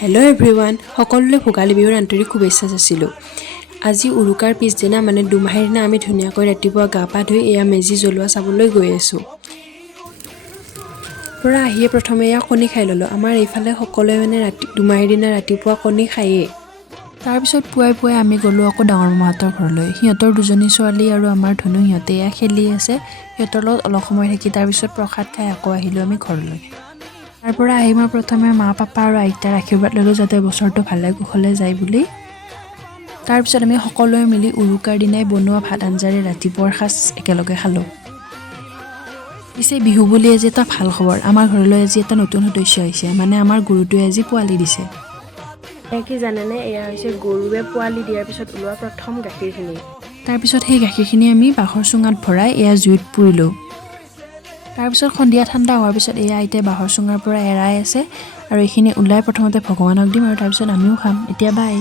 Hello' everyone, সকলোলৈ ভোগালী বিহুৰ আন্তৰিক শুভেচ্ছা যাচিলোঁ। আজি উৰুকাৰ পিছদিনা মানে দুমাহীৰ দিনা আমি ধুনীয়াকৈ ৰাতিপুৱা গা পা ধুই এয়া মেজি জ্বলোৱা চাবলৈ গৈ আছোঁ। পৰা আহিয়ে প্ৰথমে এয়া কণী খাই ল'লোঁ। আমাৰ এইফালে সকলোৱে মানে দুমাহীৰ দিনা ৰাতিপুৱা কণী খায়েই। তাৰপিছত পুৱাই আমি গ'লোঁ আকৌ ডাঙৰ মামাহঁতৰ ঘৰলৈ। সিহঁতৰ দুজনী ছোৱালী আৰু আমাৰ ধনু সিহঁতে এয়া খেলি আছে। সিহঁতৰ লগত অলপ সময় থাকি তাৰপিছত প্ৰসাদ খাই আকৌ আহিলোঁ আমি ঘৰলৈ। তাৰ পৰা আহি মই প্ৰথমে মা পাপা আৰু আইতাৰ আশীৰ্বাদ ল'লোঁ যাতে বছৰটো ভালে কুশলে যায় বুলি। তাৰপিছত আমি সকলোৱে মিলি উৰুকাৰ দিনাই বনোৱা ভাত আঞ্জাৰে ৰাতিপুৱাৰ সাজ একেলগে খালোঁ। পিছে বিহু বুলি আজি এটা ভাল খবৰ, আমাৰ ঘৰলৈ আজি এটা নতুন সদস্য আহিছে, মানে আমাৰ গৰুটোৱে আজি পোৱালি দিছে। এয়া কি জানেনে, এয়া হৈছে গৰুৱে পোৱালি দিয়াৰ পিছত ওলোৱা প্ৰথম গাখীৰখিনি। তাৰপিছত সেই গাখীৰখিনি আমি বাঁহৰ চুঙাত ভৰাই এয়া জুইত পুৰিলোঁ। তাৰপিছত সন্ধিয়া ঠাণ্ডা হোৱাৰ পিছত এয়া আইতাই বাঁহৰ চুঙাৰ পৰা এৰাই আছে আৰু এইখিনি ওলাই প্ৰথমতে ভগৱানক দিম আৰু তাৰপিছত আমিও খাম। এতিয়া বাই।